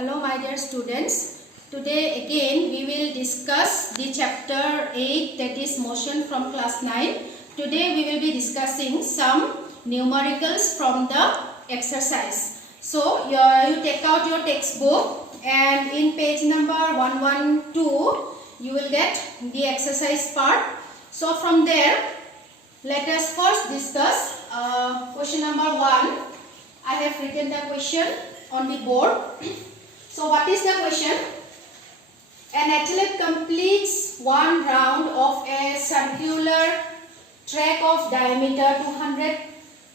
Hello my dear students. Today again we will discuss the chapter 8, that is motion, from class 9. Today we will be discussing some numericals from the exercise. So you take out your textbook and in page number 112 you will get the exercise part. So from there let us first discuss question number 1. I have written the question on the board. So what is the question? An athlete completes one round of a circular track of diameter 200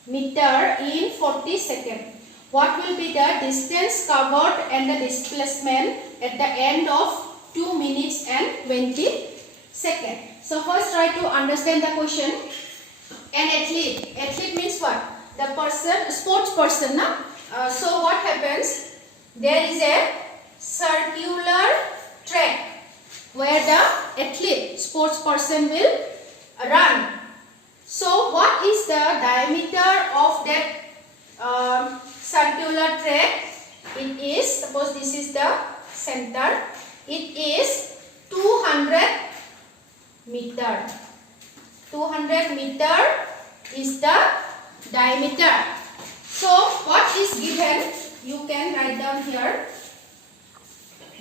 meter in 40 seconds. What will be the distance covered and the displacement at the end of 2 minutes and 20 seconds? So first try to understand the question. An athlete. Athlete means what? The person, sports person. So what happens? There is a circular track where the athlete, sports person, will run. So what is the diameter of that circular track? It is, suppose this is the center, it is 200 meter. 200 meter is the diameter. So what is given? You can write down here.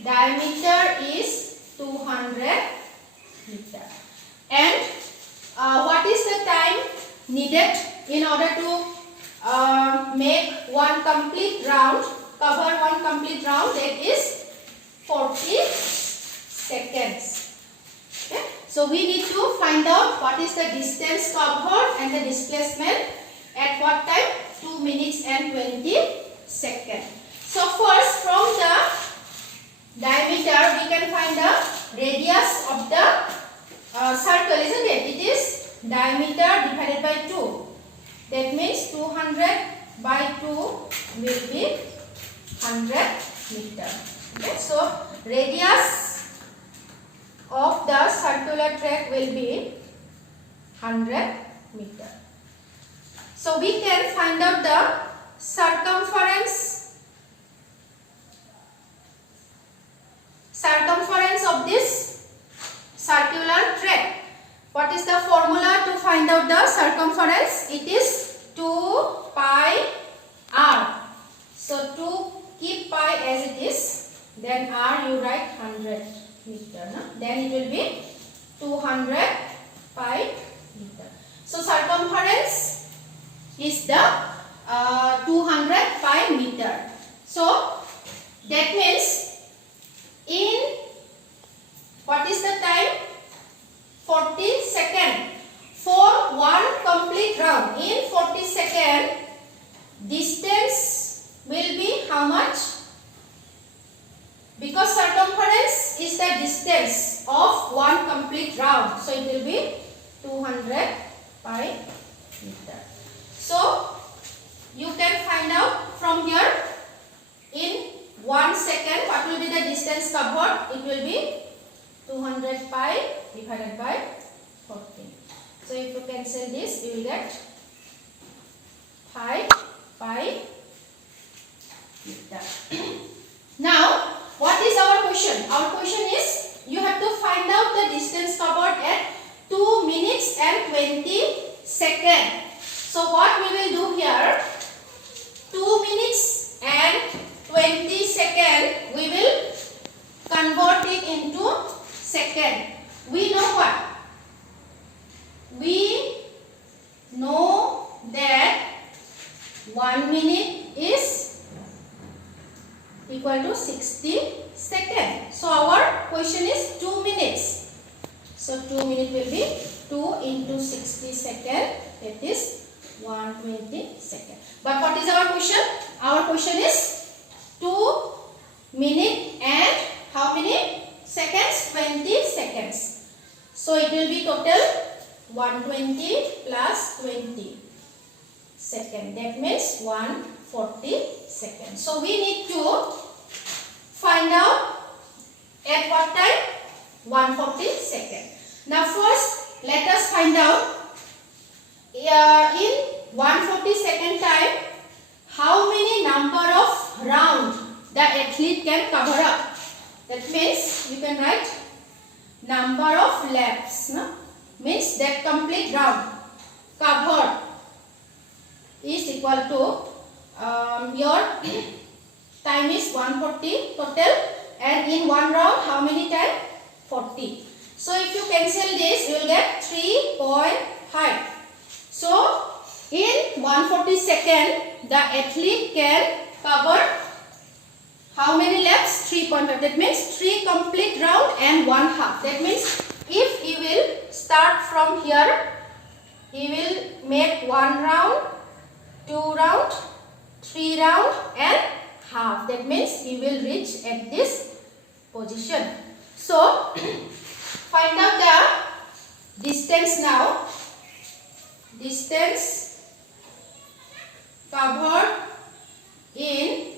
Diameter is 200 meter. And what is the time needed in order to make one complete round, cover one complete round? That is 40 seconds. Okay? So we need to find out what is the distance covered and the displacement at what time? 2 minutes and 20 seconds. So first, from the diameter we can find the radius of the circle, isn't it? It is diameter divided by 2. That means 200 by 2 will be 100 meter. Okay, so radius of the circular track will be 100 meter. So we can find out the circumference of this circular track. What is the formula to find out the circumference? It is 2 pi r. So to keep pi as it is, then r you write 100 meter. Then it will be 200 pi meter. So circumference is the 200 pi meter. So that means in what is the time? 40 seconds. For one complete round, in 40 seconds, distance will be how much? Because circumference is the distance of one complete round. So it will be 200 pi meter. So you can find out from here, in 1 second what will be the distance covered? It will be 200 pi divided by 40. So if you cancel this, you will get pi meter. Now what is our question? Our question is, you have to find out the distance covered at 2 minutes and 20 seconds. So what we will do here, 2 minutes and 20 seconds, we will convert it into second. We know what? We know that 1 minute is equal to 60 seconds. So our question is 2 minutes. So 2 minutes will be 2 into 60 seconds, that is 120 seconds. But what is our question? Our question is 2 minutes and how many seconds? 20 seconds. So it will be total 120 plus 20 seconds. That means 140 seconds. So we need to find out at what time? 140 seconds. Now first let us find out in 140 second time how many number of round the athlete athlete can cover up. That means you can write number of laps, no? Means that complete round covered is equal to your time is 140 total, and in one round how many time? 40. So if you cancel this, you will get 3.5. So in 140 second, the athlete can cover how many laps? 3.5. That means 3 complete round and 1 half. That means if he will start from here, he will make 1 round, 2 round, 3 round and half. That means he will reach at this position. So find out the distance now. Distance covered in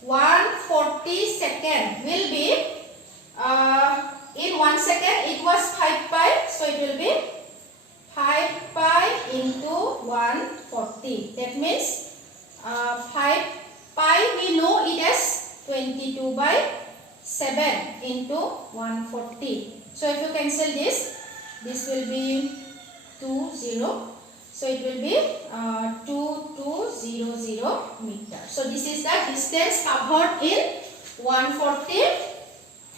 140 second will be in 1 second it was 5 pi, so it will be 5 pi into 140. That means 5 pi we know it as 22 by 7 into 140. So if you cancel this will be 2 0. So it will be 2200 meter. So this is the distance covered in 140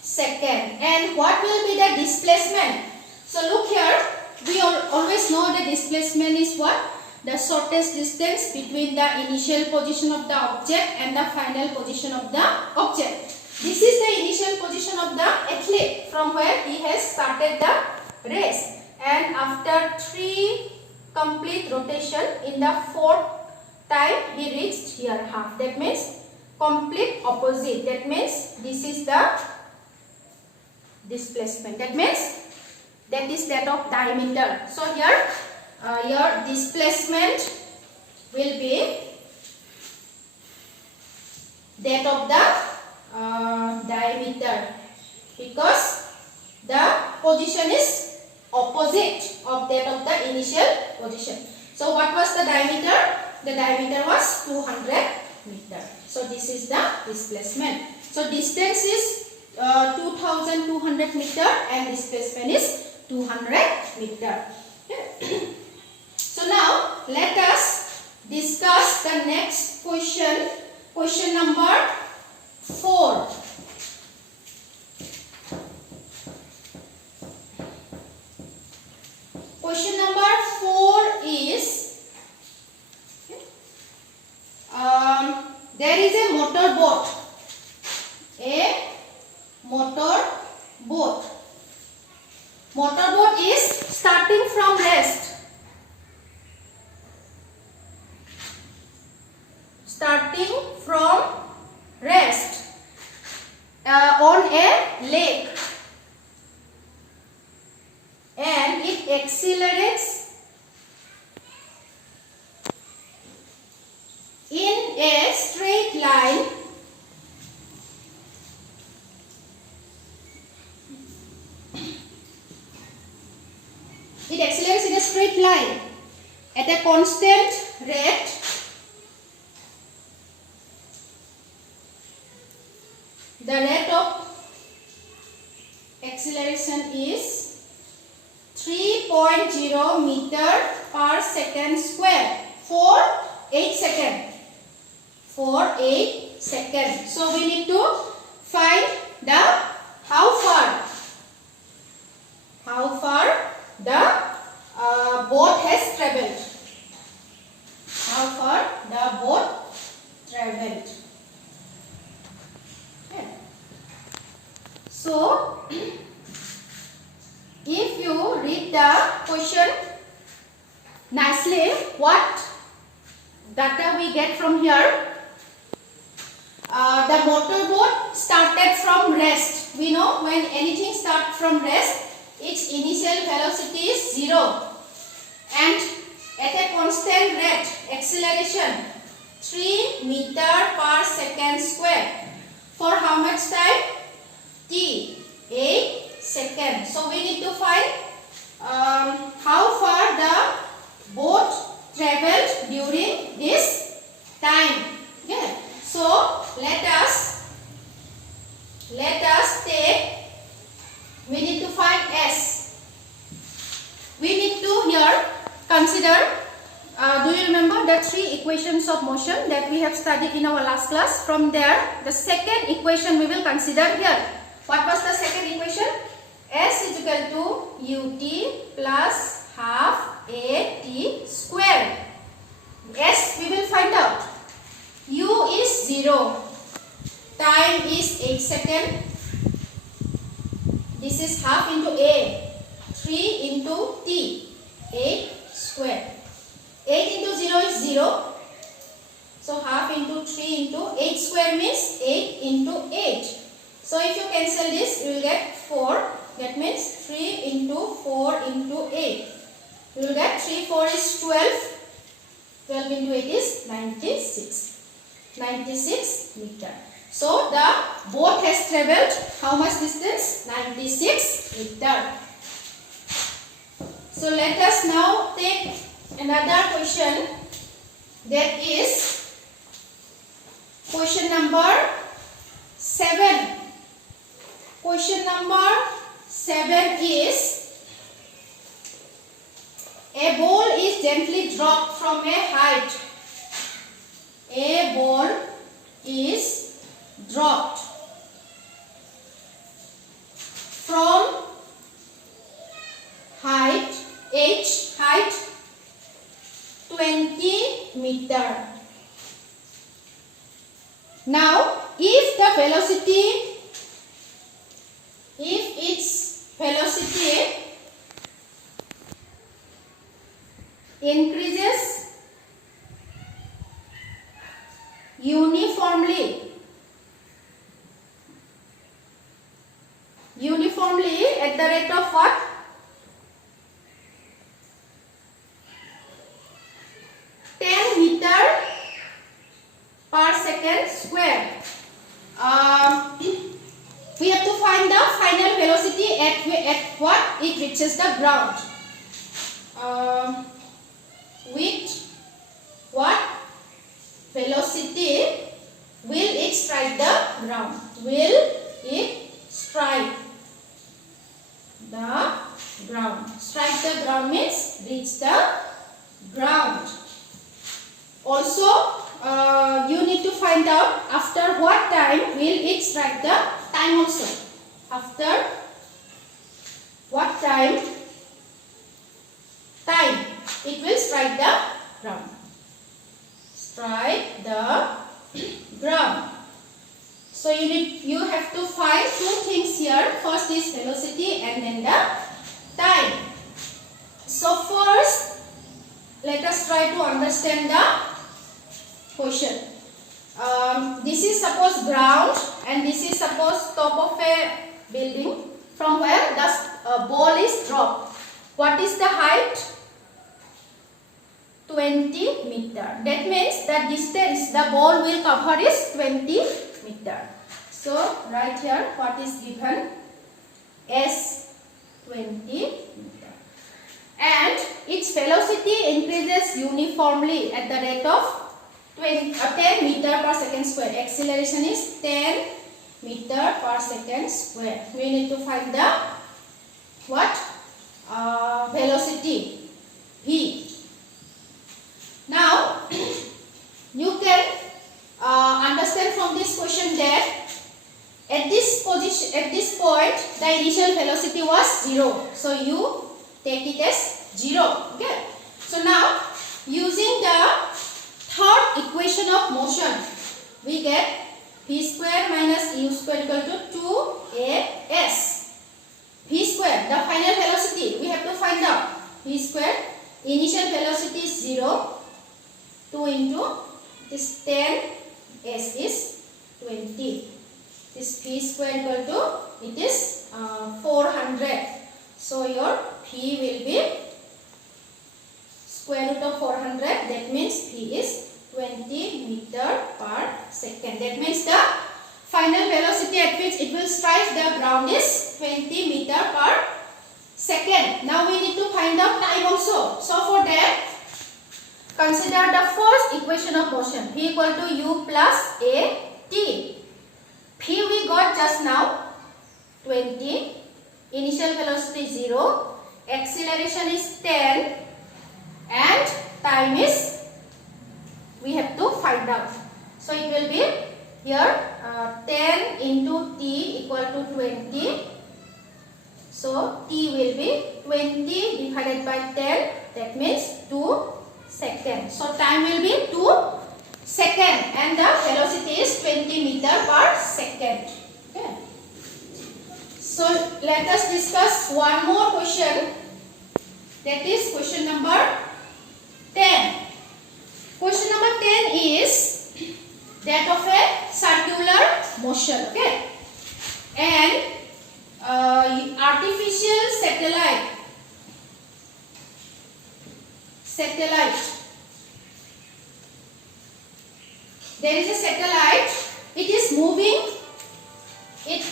second. And what will be the displacement? So look here, we always know the displacement is what? The shortest distance between the initial position of the object and the final position of the object. This is the initial position of the athlete from where he has started the race. And after 3 complete rotation, in the 4th time he reached here half. That means complete opposite. That means this is the displacement. That means that is that of diameter. So here your displacement will be that of the diameter, because the position is opposite of that of the initial position. So what was the diameter? The diameter was 200 meter. So this is the displacement. So distance is 2200 meter and displacement is 200 meter. Okay. So now let us discuss the next question. Question number 4. Question number 4 is, there is a motor boat. A motor boat. Motor boat is starting from rest. Starting from rest on a lake. And it accelerates in a straight line at a constant rate the rate of acceleration is 3.0 meter per second square for 8 seconds. For 8 seconds. So we need to find the how far the boat has traveled. How far the boat traveled. Okay. So if you read the question nicely, what data we get from here? The motor boat started from rest. We know when anything starts from rest, its initial velocity is 0, and at a constant rate acceleration 3 meter per second square for how much time? T, 8 seconds. So we need to find how far the boat traveled during this time. Okay. So let us consider, do you remember the three equations of motion that we have studied in our last class? From there, the second equation we will consider here. What was the second equation? S is equal to ut plus half at square. S we will find out. U is 0. Time is 8 seconds. This is half into A. 3 into T. 8 square. 8 into 0 is 0. So half into 3 into 8 square means 8 into 8. So if you cancel this, you will get 4. That means 3 into 4 into 8. You will get 3, 4 is 12. 12 into 8 is 96. 96 meter. So the boat has travelled how much distance? 96 meter. So let us now take another question, that is question number 7. Question number 7 is, a ball is gently dropped from a height. A ball is dropped from height, h height 20 meter. Now if its velocity increases uniformly at the rate of what? 10 meter per second square. We have to find the final velocity at what it reaches the ground. With what velocity will it strike the ground? Will it strike the ground? Strike the ground means reach the ground. Also, you need to find out after what time will it strike the time also. After what time it will strike the ground. Strike the ground. So you have to find two things here. First is velocity and then the time. So first, let us try to understand the question. This is suppose ground and this is suppose top of a building from where the ball is dropped. What is the height? 20 meter. That means the distance the ball will cover is 20 meter. So right here what is given? S 20 meter. And its velocity increases uniformly at the rate of 10 meter per second square. Acceleration is 10 meter per second square. We need to find the what? Velocity V. Now you can understand from this question that at this point the initial velocity was 0. So you take it as 0. Okay. So now using the third equation of motion, we get v square minus u square equal to 2as. V square, the final velocity, we have to find out. V square, initial velocity is 0. 2 into this 10, s is 20. This v square equal to, it is 400. So your v will be square root of 400. That means v is 20 meter per second. That means the final velocity at which it will strike the ground is 20 meter per second. Now we need to find out time also. So for that, consider the first equation of motion, v equal to u plus a t. V we got just now 20, initial velocity 0, acceleration is 10 and time is we have to find out. So it will be here 10 into t equal to 20. So t will be 20 divided by 10, that means 2 seconds. So time will be 2 seconds and the velocity is 20 meter per second. Okay. So let us discuss one more question, that is question number 10. Question number 10 is that of a circular motion. Okay. And artificial satellite there is a satellite, it is moving in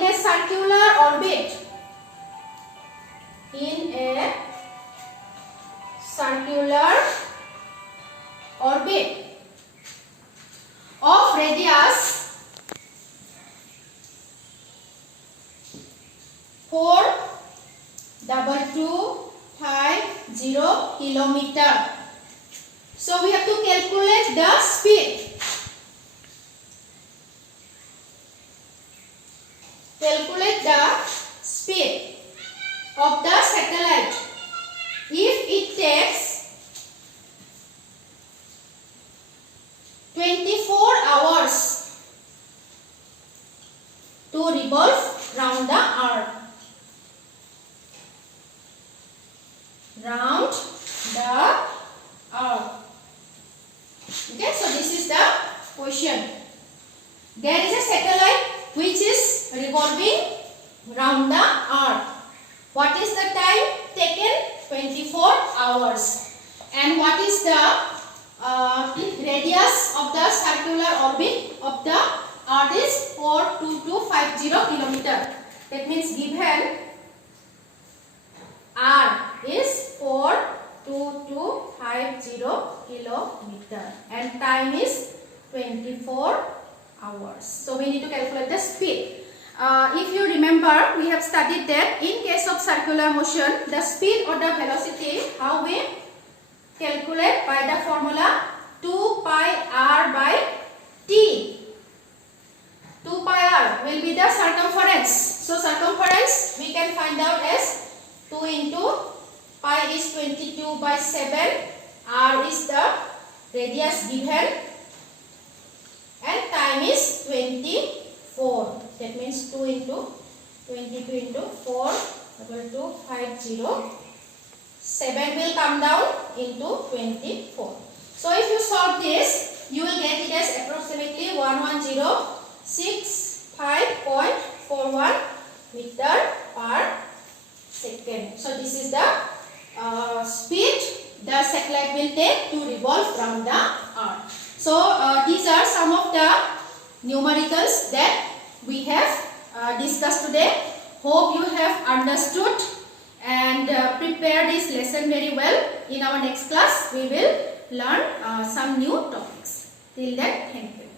a circular orbit, of radius 42250 kilometer. So we have to calculate the speed. Calculate the speed of the satellite. If it takes 24 hours to revolve round the earth. Okay, so this is the question. There is a satellite which is revolving round the earth. What is the time taken? 24 hours. And what is the radius of the circular orbit of the earth is 42250 kilometer. That means given r is 42250 kilometer and time is 24 hours. So we need to calculate the speed. If you remember, we have studied that in case of circular motion, the speed or the velocity, how we calculate by the formula 2 pi r by t. 2 pi r will be the circumference. So circumference we can find out as 2 into pi is 22 by 7, r is the radius given and time is 24. That means 2 into 22 into 42250. 7 will come down into 24. So if you solve this, you will get it as approximately 1106.41 meter per second. So this is the speed the satellite will take to revolve around the earth. So these are some of the numericals that we have discussed today. Hope you have understood and prepare this lesson very well. In our next class, we will learn some new topics. Till then, thank you.